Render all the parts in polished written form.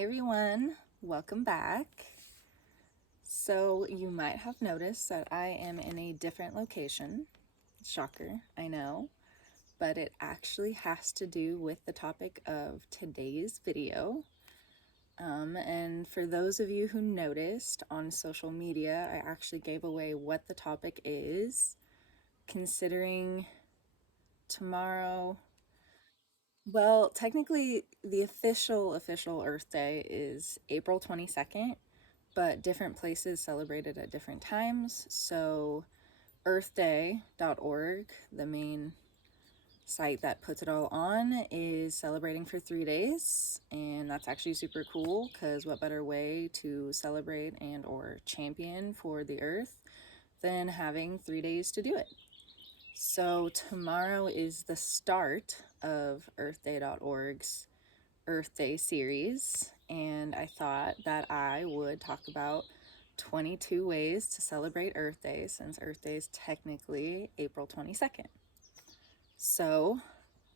Hey everyone, welcome back. So you might have noticed that I am in a different location. Shocker, I know, but it actually has to do with the topic of today's video. And for those of you who noticed on social media, I actually gave away what the topic is, considering tomorrow. Well, technically, the official Earth Day is April 22nd, but different places celebrate it at different times. So, earthday.org, the main site that puts it all on, is celebrating for 3 days, and that's actually super cool because what better way to celebrate and or champion for the earth than having 3 days to do it. So tomorrow is the start of earthday.org's Earth Day series, and I thought that I would talk about 22 ways to celebrate Earth Day, since Earth Day is technically April 22nd. So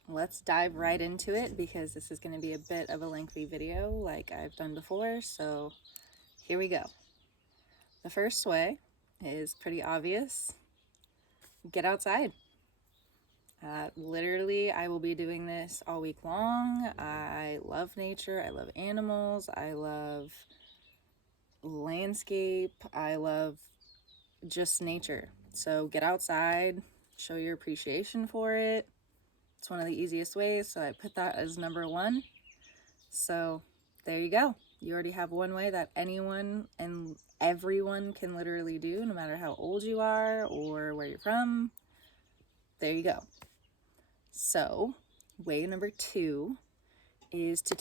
let's dive right into it because this is going to be a bit of a lengthy video like I've done before, so here we go. The first way is pretty obvious. Get outside. Literally, I will be doing this all week long. I love nature. I love animals. I love landscape. I love just nature. So get outside, show your appreciation for it. It's one of the easiest ways, so I put that as number one. So there you go. You already have one way that anyone and everyone can literally do, no matter how old you are or where you're from. There you go. So way number two is to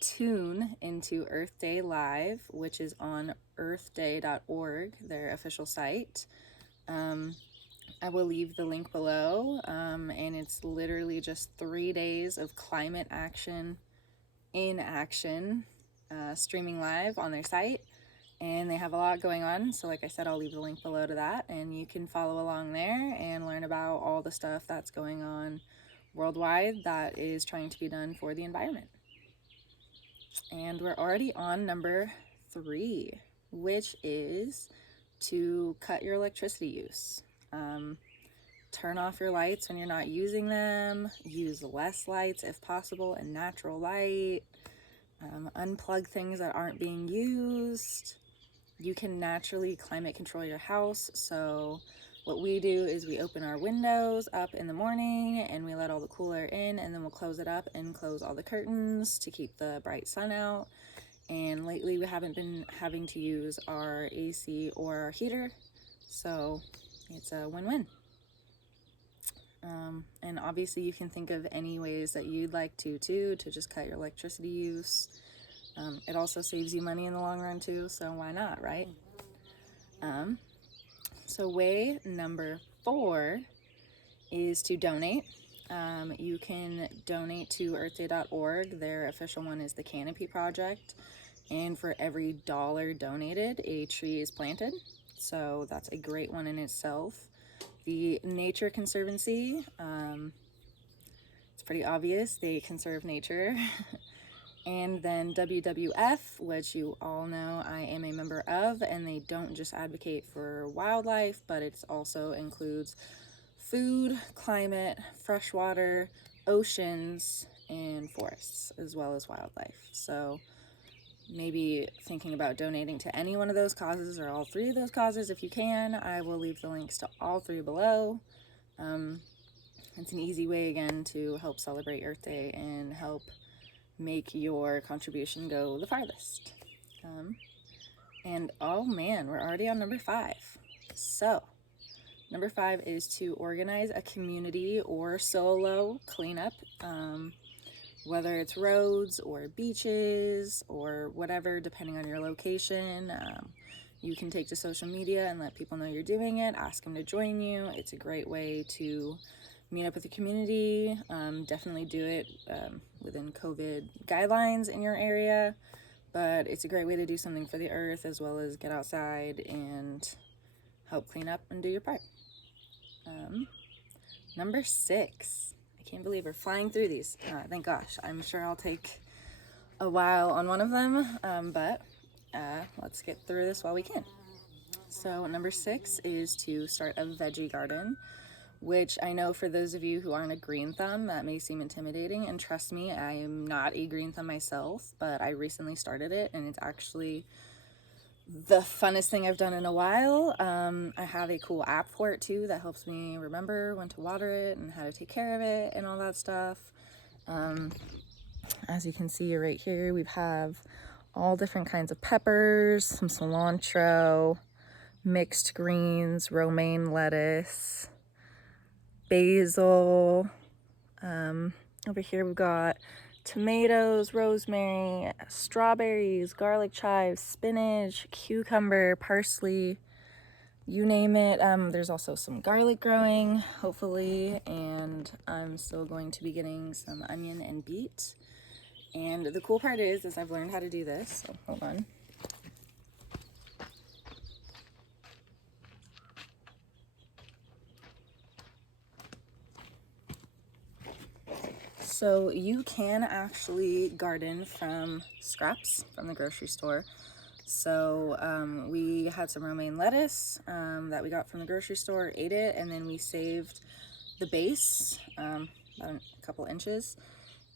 tune into Earth Day Live, which is on earthday.org, their official site. I will leave the link below, and it's literally just 3 days of climate action in action, streaming live on their site, and they have a lot going on. So like I said, I'll leave the link below to that, and you can follow along there and learn about all the stuff that's going on worldwide that is trying to be done for the environment. And we're already on number 3, which is to cut your electricity use. Turn off your lights when you're not using them. Use less lights if possible and natural light. Unplug things that aren't being used. You can naturally climate control your house. So what we do is we open our windows up in the morning and we let all the cool air in, and then we'll close it up and close all the curtains to keep the bright sun out. And lately we haven't been having to use our AC or our heater, so it's a win-win. And obviously you can think of any ways that you'd like to just cut your electricity use. It also saves you money in the long run too, so why not, right? So way number 4 is to donate. You can donate to earthday.org. Their official one is the Canopy Project, and for every dollar donated, a tree is planted. So that's a great one in itself. The Nature Conservancy, it's pretty obvious, they conserve nature. And then WWF, which you all know I am a member of, and they don't just advocate for wildlife, but it also includes food, climate, freshwater, oceans, and forests, as well as wildlife. So maybe thinking about donating to any one of those causes or all 3 of those causes if you can. I will leave the links to all 3 below. It's an easy way, again, to help celebrate Earth Day and help make your contribution go the farthest. And oh man, we're already on number 5. So number 5 is to organize a community or solo cleanup, whether it's roads or beaches or whatever, depending on your location. You can take to social media and let people know you're doing it, ask them to join you. It's a great way to meet up with the community. Definitely do it within COVID guidelines in your area, but it's a great way to do something for the earth, as well as get outside and help clean up and do your part. Number 6. I can't believe we're flying through these. Thank gosh. I'm sure I'll take a while on one of them, but let's get through this while we can. So number 6 is to start a veggie garden, which I know for those of you who aren't a green thumb, that may seem intimidating. And trust me, I am not a green thumb myself, but I recently started it and it's actually the funnest thing I've done in a while. I have a cool app for it too that helps me remember when to water it and how to take care of it and all that stuff. As you can see right here, we have all different kinds of peppers, some cilantro, mixed greens, romaine lettuce, basil. Over here we've got tomatoes, rosemary, strawberries, garlic chives, spinach, cucumber, parsley, you name it. There's also some garlic growing, hopefully, and I'm still going to be getting some onion and beet. And the cool part is I've learned how to do this, so hold on. So you can actually garden from scraps from the grocery store. So we had some romaine lettuce that we got from the grocery store, ate it, and then we saved the base about a couple inches.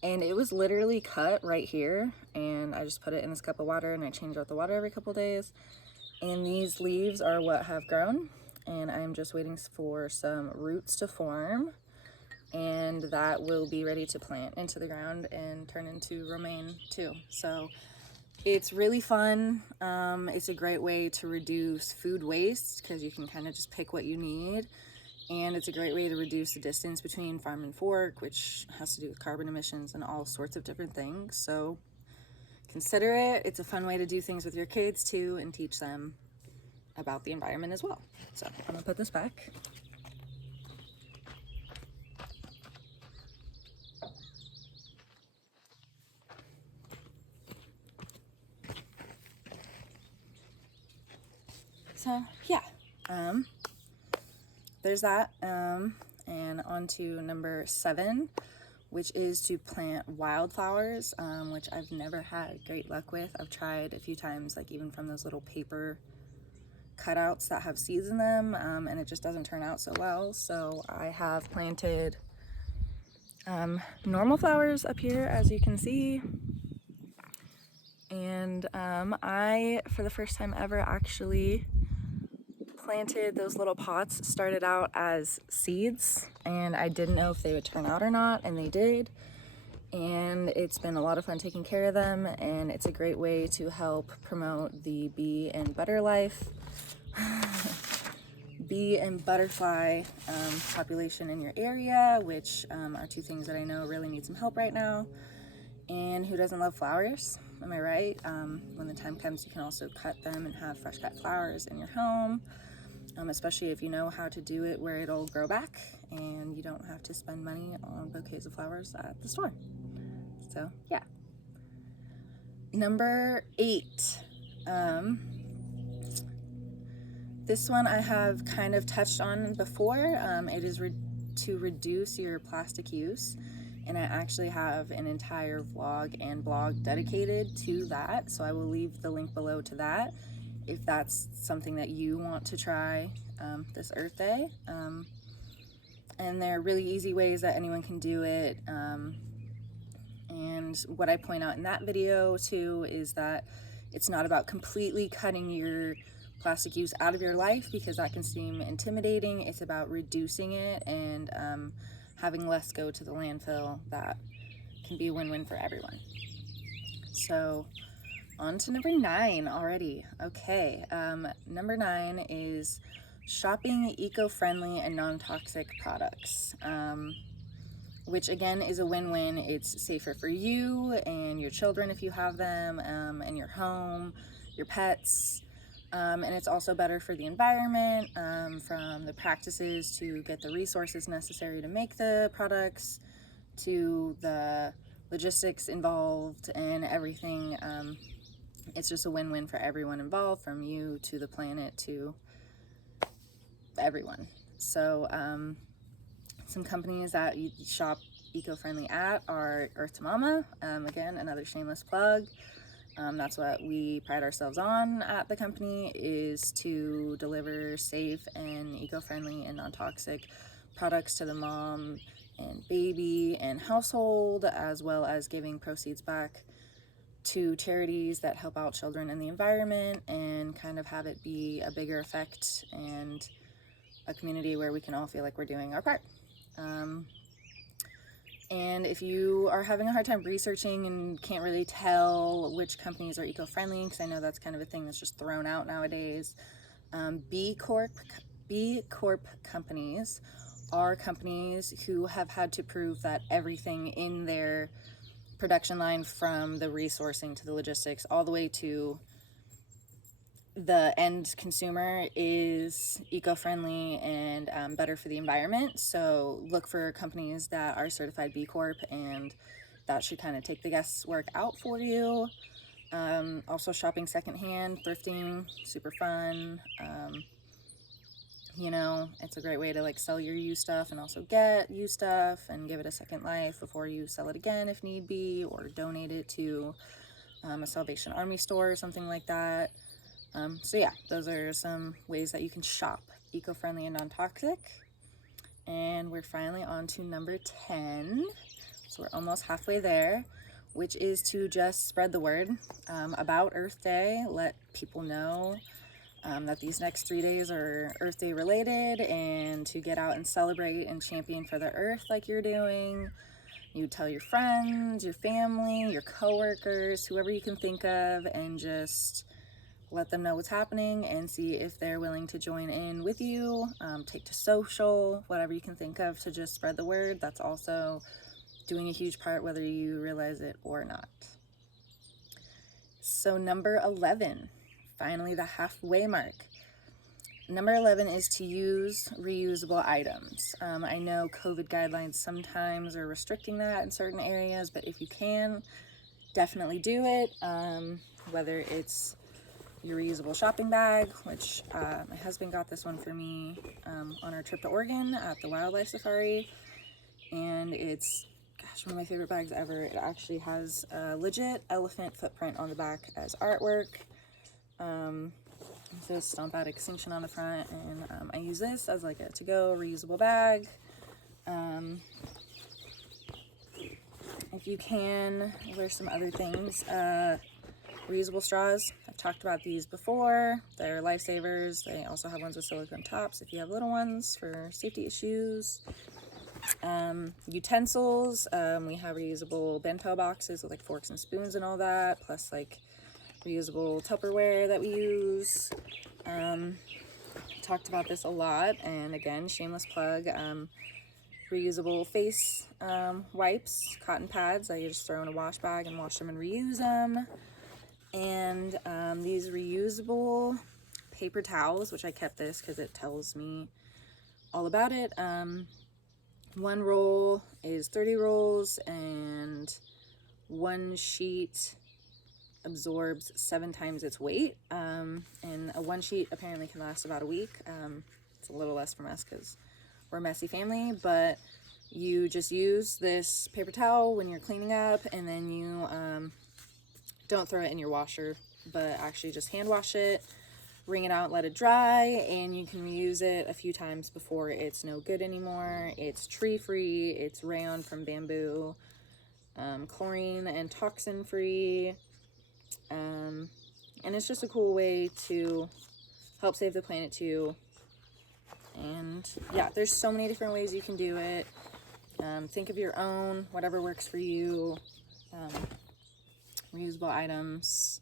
And it was literally cut right here, and I just put it in this cup of water and I change out the water every couple days. And these leaves are what have grown, and I'm just waiting for some roots to form, and that will be ready to plant into the ground and turn into romaine too. So it's really fun. It's a great way to reduce food waste because you can kind of just pick what you need. And it's a great way to reduce the distance between farm and fork, which has to do with carbon emissions and all sorts of different things. So consider it. It's a fun way to do things with your kids too and teach them about the environment as well. So I'm gonna put this back. So yeah, there's that. And on to number 7, which is to plant wildflowers, which I've never had great luck with. I've tried a few times, like even from those little paper cutouts that have seeds in them, and it just doesn't turn out so well. So I have planted normal flowers up here, as you can see. And I, for the first time ever, actually planted those little pots. Started out as seeds, and I didn't know if they would turn out or not, and they did. And it's been a lot of fun taking care of them, and it's a great way to help promote the bee and butter life, bee and butterfly population in your area, which are 2 things that I know really need some help right now. And who doesn't love flowers? Am I right? When the time comes, you can also cut them and have fresh cut flowers in your home, especially if you know how to do it where it'll grow back and you don't have to spend money on bouquets of flowers at the store. So yeah. Number 8. This one I have kind of touched on before. It is to reduce your plastic use. And I actually have an entire vlog and blog dedicated to that. So I will leave the link below to that if that's something that you want to try this Earth Day. And there are really easy ways that anyone can do it. And what I point out in that video too is that it's not about completely cutting your plastic use out of your life, because that can seem intimidating. It's about reducing it and having less go to the landfill. That can be a win-win for everyone. So on to number 9 already. Okay, number 9 is shopping eco-friendly and non-toxic products, which again is a win-win. It's safer for you and your children if you have them, and your home, your pets. And it's also better for the environment, from the practices to get the resources necessary to make the products, to the logistics involved and everything. It's just a win-win for everyone involved, from you to the planet to everyone. So some companies that you shop eco-friendly at are Earth to Mama. Again, another shameless plug. That's what we pride ourselves on at the company, is to deliver safe and eco-friendly and non-toxic products to the mom and baby and household, as well as giving proceeds back to charities that help out children in the environment, and kind of have it be a bigger effect and a community where we can all feel like we're doing our part. And if you are having a hard time researching and can't really tell which companies are eco-friendly, because I know that's kind of a thing that's just thrown out nowadays, B Corp companies are companies who have had to prove that everything in their production line, from the resourcing to the logistics all the way to the end consumer, is eco-friendly and better for the environment. So look for companies that are certified B Corp, and that should kind of take the guesswork out for you. Also, shopping secondhand, thrifting, super fun. You know, it's a great way to like sell your used stuff and also get used stuff and give it a second life before you sell it again if need be, or donate it to a Salvation Army store or something like that. So yeah, those are some ways that you can shop eco-friendly and non-toxic. And we're finally on to number 10. So we're almost halfway there, which is to just spread the word about Earth Day. Let people know that these next 3 days are Earth Day related, and to get out and celebrate and champion for the earth like you're doing. You tell your friends, your family, your coworkers, whoever you can think of, and just let them know what's happening and see if they're willing to join in with you. Take to social, whatever you can think of to just spread the word. That's also doing a huge part, whether you realize it or not. So number 11, finally the halfway mark. Number 11 is to use reusable items. I know COVID guidelines sometimes are restricting that in certain areas, but if you can, definitely do it. Whether it's your reusable shopping bag, which my husband got this one for me on our trip to Oregon at the wildlife safari, and it's, gosh, one of my favorite bags ever. It actually has a legit elephant footprint on the back as artwork. It says Stomp Out Extinction on the front, and I use this as like a to-go reusable bag. If you can, there's some other things. Reusable straws, I've talked about these before. They're lifesavers. They also have ones with silicone tops if you have little ones for safety issues. Utensils, we have reusable bento boxes with like forks and spoons and all that, plus like reusable Tupperware that we use. Talked about this a lot, and again, shameless plug. Reusable face wipes, cotton pads that you just throw in a wash bag and wash them and reuse them. And these reusable paper towels, which I kept this because it tells me all about it. One roll is 30 rolls, and one sheet absorbs 7 times its weight. And a one sheet apparently can last about a week. It's a little less from us because we're a messy family, but you just use this paper towel when you're cleaning up, and then you don't throw it in your washer, but actually just hand wash it, wring it out, let it dry, and you can use it a few times before it's no good anymore. It's tree free, it's rayon from bamboo, chlorine and toxin free, and it's just a cool way to help save the planet too. And yeah, there's so many different ways you can do it. Think of your own, whatever works for you. Reusable items,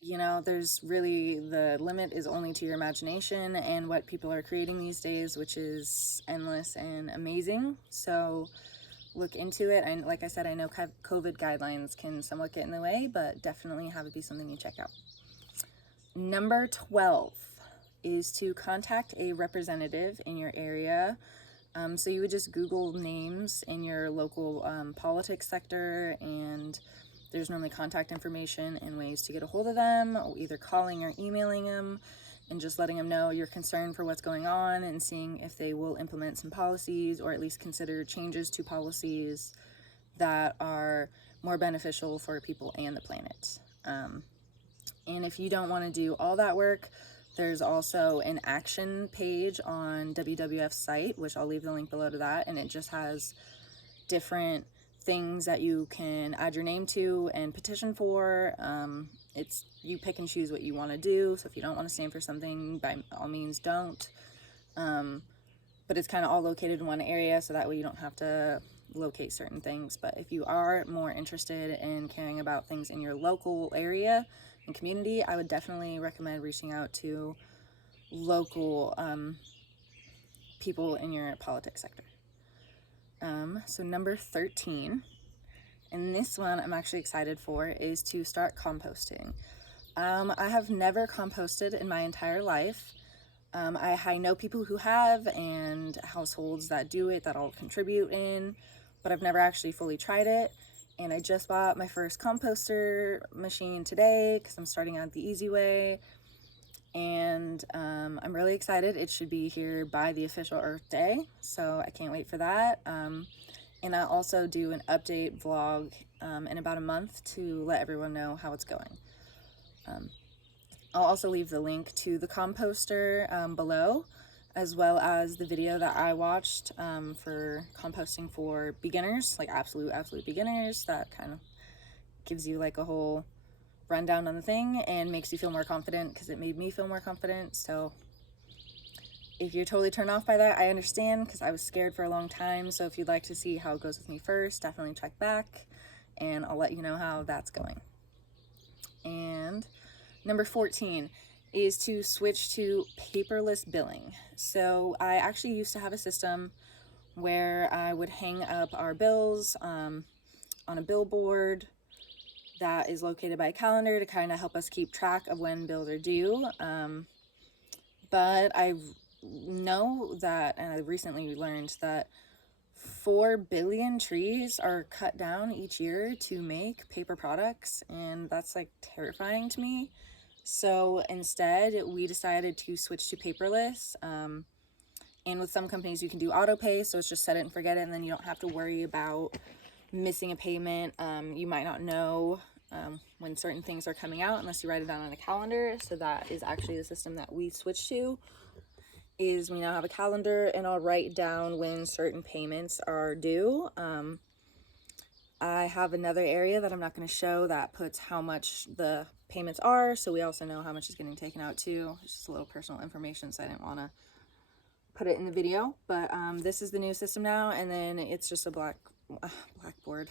you know, there's really, the limit is only to your imagination and what people are creating these days, which is endless and amazing. So look into it. And like I said, I know COVID guidelines can somewhat get in the way, but definitely have it be something you check out. Number 12 is to contact a representative in your area. So you would just Google names in your local politics sector, and there's normally contact information and ways to get a hold of them, either calling or emailing them. and just letting them know you're concerned for what's going on and seeing if they will implement some policies or at least consider changes to policies that are more beneficial for people and the planet. And if you don't want to do all that work, there's also an action page on WWF's site, which I'll leave the link below to that, and it just has different things that you can add your name to and petition for. It's you pick and choose what you want to do, so if you don't want to stand for something, by all means don't. But it's kind of all located in one area, so that way you don't have to locate certain things. But if you are more interested in caring about things in your local area and community, I would definitely recommend reaching out to local people in your politics sector. So number 13, and this one I'm actually excited for, is to start composting. I have never composted in my entire life. I know people who have and households that do it, that I'll contribute in, but I've never actually fully tried it. And I just bought my first composter machine today because I'm starting out the easy way. And I'm really excited. It should be here by the official Earth Day, so I can't wait for that. And I'll also do an update vlog in about a month to let everyone know how it's going. I'll also leave the link to the composter below, as well as the video that I watched for composting for beginners, like absolute beginners. That kind of gives you like a whole rundown on the thing and makes you feel more confident, because it made me feel more confident. So if you're totally turned off by that, I understand, because I was scared for a long time. So if you'd like to see how it goes with me first, definitely check back and I'll let you know how that's going. And number 14 is to switch to paperless billing. So I actually used to have a system where I would hang up our bills on a billboard that is located by a calendar to kind of help us keep track of when bills are due. But I know that, and I recently learned that 4 billion trees are cut down each year to make paper products, and that's like terrifying to me. So instead, we decided to switch to paperless. And with some companies, you can do auto pay, so it's just set it and forget it, and then you don't have to worry about missing a payment. You might not know when certain things are coming out unless you write it down on a calendar. So that is actually the system that we switched to. Is we now have a calendar, and I'll write down when certain payments are due. I have another area that I'm not going to show that puts how much the payments are, so we also know how much is getting taken out too. It's just a little personal information, so I didn't want to put it in the video. But this is the new system now, and then it's just a blackboard,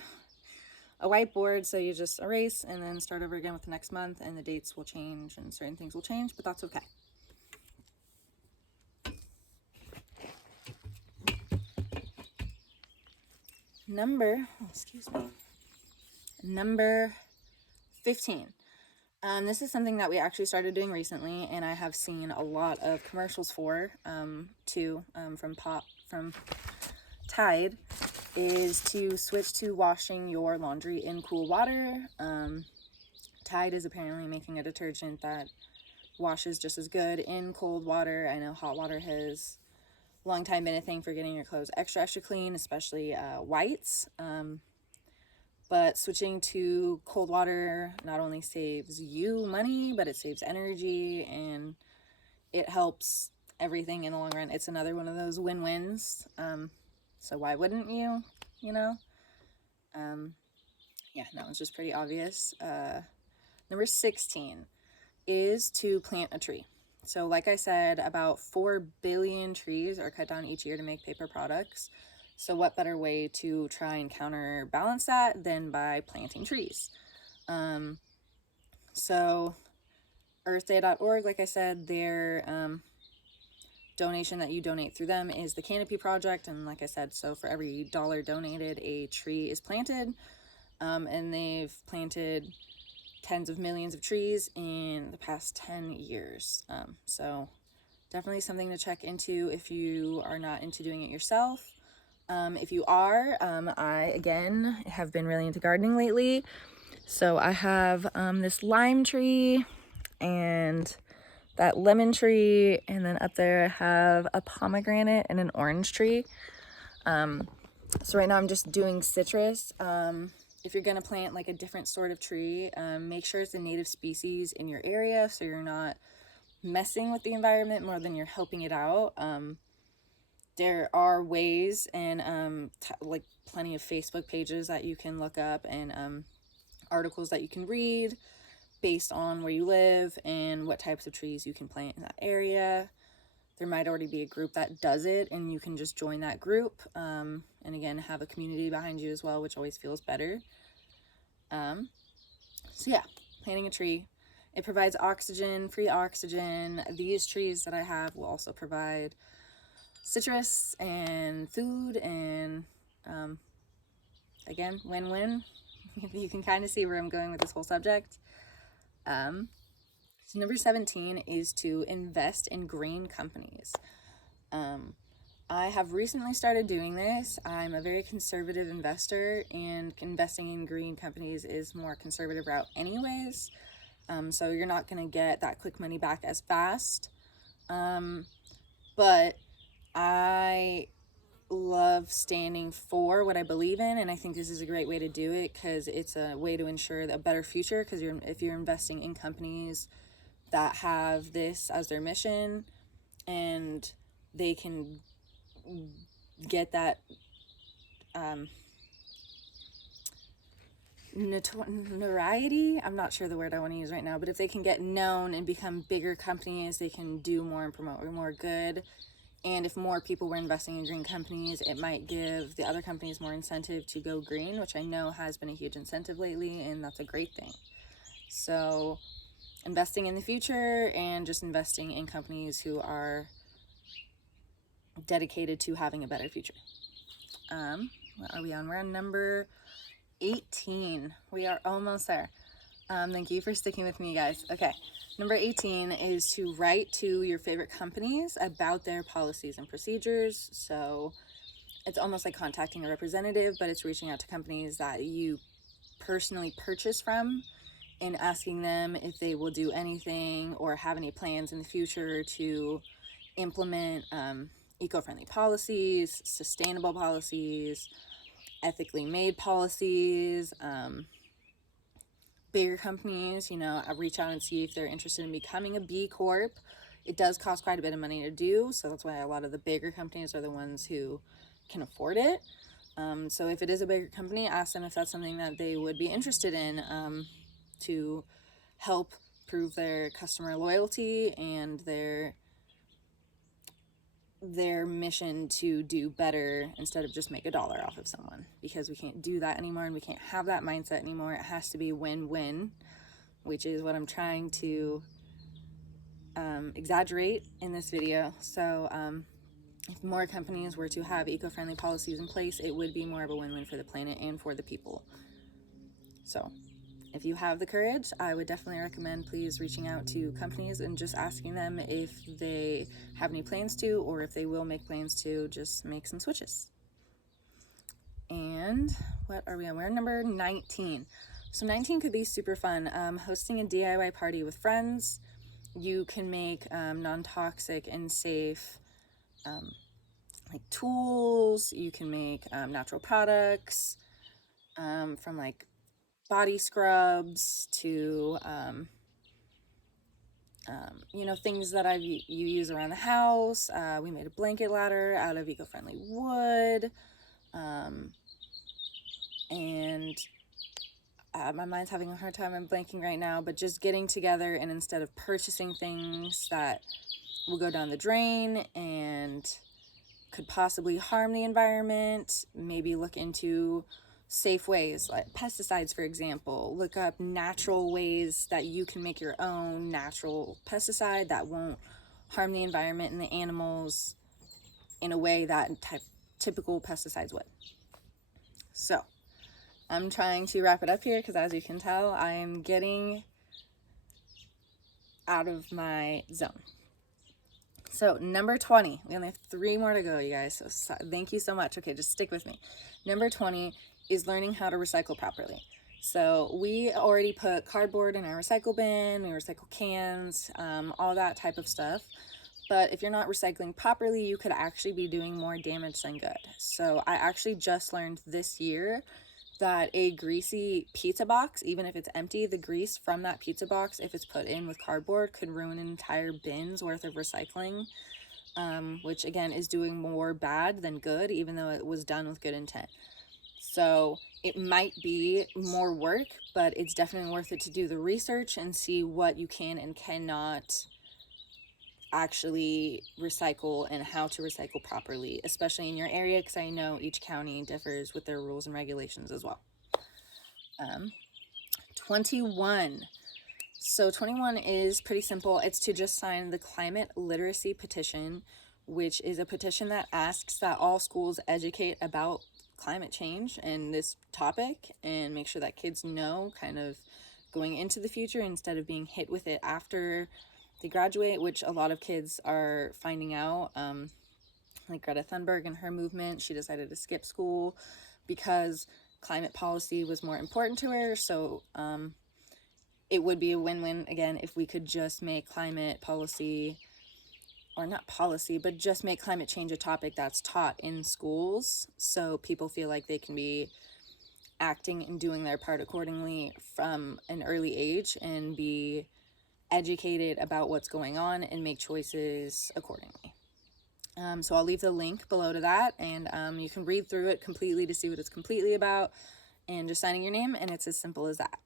a whiteboard, so you just erase and then start over again with the next month, and the dates will change and certain things will change, but that's okay. Number 15. This is something that we actually started doing recently, and I have seen a lot of commercials for too, from Tide, is to switch to washing your laundry in cool water. Tide is apparently making a detergent that washes just as good in cold water. I know hot water has long time been a thing for getting your clothes extra clean, especially whites. But switching to cold water not only saves you money, but it saves energy, and it helps everything in the long run. It's another one of those win-wins. So why wouldn't you, you know? Yeah, that one's just pretty obvious. Number 16 is to plant a tree. So like I said, about 4 billion trees are cut down each year to make paper products. So what better way to try and counterbalance that than by planting trees? So earthday.org, like I said, their donation that you donate through them is the Canopy Project. And like I said, so for every dollar donated, a tree is planted. And they've planted tens of millions of trees in the past 10 years. So definitely something to check into if you are not into doing it yourself. If you are, I, again, have been really into gardening lately. So I have this lime tree and that lemon tree, and then up there I have a pomegranate and an orange tree. So right now I'm just doing citrus. If you're gonna plant like a different sort of tree, make sure it's a native species in your area so you're not messing with the environment more than you're helping it out. There are ways and like plenty of Facebook pages that you can look up and articles that you can read based on where you live and what types of trees you can plant in that area. There might already be a group that does it and you can just join that group, and again have a community behind you as well, which always feels better. So yeah, planting a tree, it provides oxygen, free oxygen. These trees that I have will also provide citrus and food, and again, win-win. You can kind of see where I'm going with this whole subject. So number 17 is to invest in green companies. I have recently started doing this. I'm a very conservative investor, and investing in green companies is more conservative route anyways. So you're not going to get that quick money back as fast. But I love standing for what I believe in, and I think this is a great way to do it because it's a way to ensure a better future. Because if you're investing in companies that have this as their mission and they can get that notoriety, I'm not sure the word I want to use right now, but if they can get known and become bigger companies, they can do more and promote more good. And if more people were investing in green companies, it might give the other companies more incentive to go green, which I know has been a huge incentive lately, and that's a great thing. So investing in the future and just investing in companies who are dedicated to having a better future. What are we on? We're on number 18. We are almost there. Thank you for sticking with me, guys. Okay, number 18 is to write to your favorite companies about their policies and procedures. So it's almost like contacting a representative, but it's reaching out to companies that you personally purchase from and asking them if they will do anything or have any plans in the future to implement eco-friendly policies, sustainable policies, ethically made policies. Bigger companies, I reach out and see if they're interested in becoming a B Corp. It does cost quite a bit of money to do, so that's why a lot of the bigger companies are the ones who can afford it. So if it is a bigger company, ask them if that's something that they would be interested in, to help prove their customer loyalty and their mission to do better instead of just make a dollar off of someone, because we can't do that anymore and we can't have that mindset anymore. It has to be win-win, which is what I'm trying to exaggerate in this video. So if more companies were to have eco-friendly policies in place, it would be more of a win-win for the planet and for the people. So if you have the courage, I would definitely recommend please reaching out to companies and just asking them if they have any plans to, or if they will make plans to just make some switches. And what are we on? We're number 19. So 19 could be super fun. Hosting a DIY party with friends. You can make non-toxic and safe like tools. You can make natural products, from like body scrubs to things that you use around the house. We made a blanket ladder out of eco-friendly wood, and my mind's having a hard time, I'm blanking right now, but just getting together and instead of purchasing things that will go down the drain and could possibly harm the environment, maybe look into safe ways like pesticides, for example. Look up natural ways that you can make your own natural pesticide that won't harm the environment and the animals in a way that typical pesticides would. So I'm trying to wrap it up here because, as you can tell, I am getting out of my zone. So number 20, we only have 3 more to go, you guys. So thank you so much. Okay, just stick with me. Number 20 is learning how to recycle properly. So we already put cardboard in our recycle bin, we recycle cans, all that type of stuff. But if you're not recycling properly, you could actually be doing more damage than good. So I actually just learned this year that a greasy pizza box, even if it's empty, the grease from that pizza box, if it's put in with cardboard, could ruin an entire bin's worth of recycling, which again is doing more bad than good, even though it was done with good intent. So it might be more work, but it's definitely worth it to do the research and see what you can and cannot actually recycle and how to recycle properly, especially in your area, because I know each county differs with their rules and regulations as well. 21. So 21 is pretty simple. It's to just sign the climate literacy petition, which is a petition that asks that all schools educate about climate change and this topic and make sure that kids know kind of going into the future instead of being hit with it after they graduate, which a lot of kids are finding out. Like Greta Thunberg and her movement, she decided to skip school because climate policy was more important to her. So it would be a win-win again if we could just make climate policy, or not policy, but just make climate change a topic that's taught in schools, so people feel like they can be acting and doing their part accordingly from an early age and be educated about what's going on and make choices accordingly. So I'll leave the link below to that, and you can read through it completely to see what it's completely about, and just signing your name, and it's as simple as that.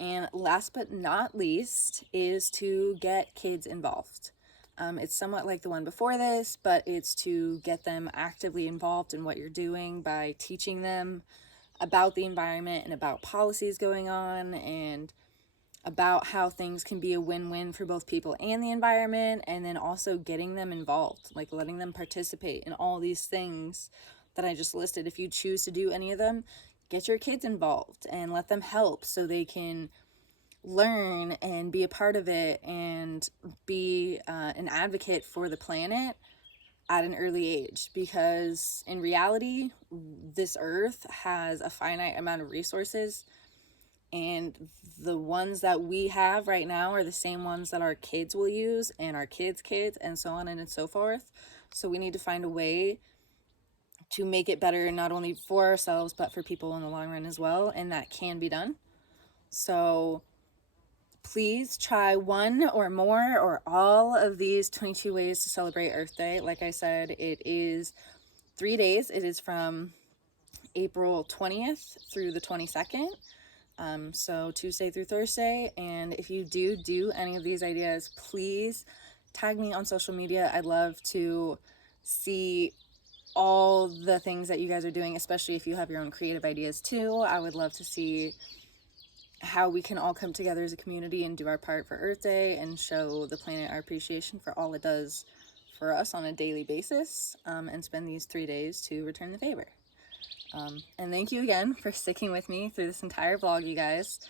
And last but not least is to get kids involved. It's somewhat like the one before this, but it's to get them actively involved in what you're doing by teaching them about the environment and about policies going on and about how things can be a win-win for both people and the environment, and then also getting them involved, like letting them participate in all these things that I just listed. If you choose to do any of them, get your kids involved and let them help so they can learn and be a part of it and be an advocate for the planet at an early age, because in reality this earth has a finite amount of resources, and the ones that we have right now are the same ones that our kids will use and our kids' kids and so on and so forth. So we need to find a way to make it better, not only for ourselves but for people in the long run as well, and that can be done. So please try one or more or all of these 22 ways to celebrate Earth Day. Like I said, it is 3 days. It is from April 20th through the 22nd. So Tuesday through Thursday. And if you do any of these ideas, please tag me on social media. I'd love to see all the things that you guys are doing, especially if you have your own creative ideas too. I would love to see how we can all come together as a community and do our part for Earth Day and show the planet our appreciation for all it does for us on a daily basis, and spend these 3 days to return the favor. And thank you again for sticking with me through this entire vlog, you guys.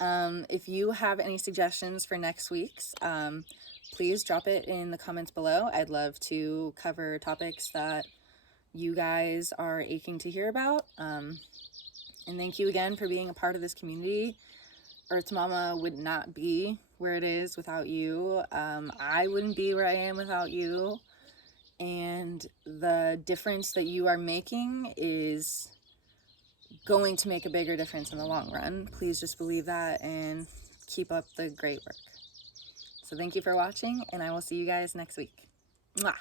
If you have any suggestions for next week's, please drop it in the comments below. I'd love to cover topics that you guys are aching to hear about. And thank you again for being a part of this community. Earth Mama would not be where it is without you. I wouldn't be where I am without you. And the difference that you are making is going to make a bigger difference in the long run. Please just believe that and keep up the great work. So thank you for watching, and I will see you guys next week. Mwah!